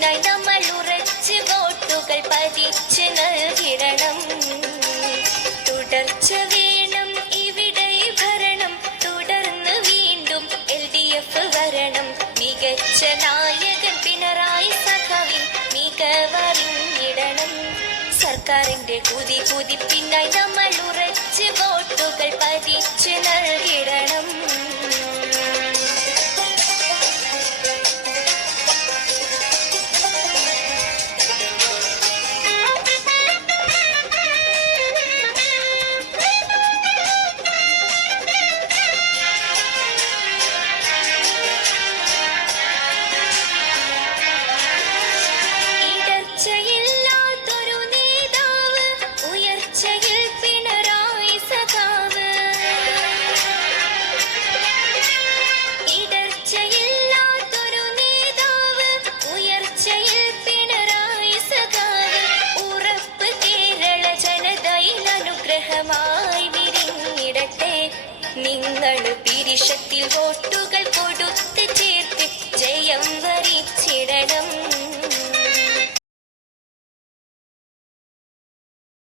കുതിപ്പിനായി നമ്മൾ ഉറച്ച് വോട്ടുകൾ പതിച്ച് നൽകിടണം. തുടർച്ച വേണം ഇവിടെ ഭരണം, തുടർന്ന് വീണ്ടും LDF വരണം. മികച്ച നായകൻ പിണറായി സഖാവിൻ മികവറിഞ്ഞിടണം. സർക്കാരിന്റെ കുതിപ്പിനായി നമ്മൾ ഉറച്ച് വോട്ടുകൾ പതിച്ച് നൽകിടണം. നിങ്ങൾ പിരിശത്തിൽ വോട്ടുകൾ കൊടുത്ത് ചേർത്ത് ജയം വരിച്ചിടണം.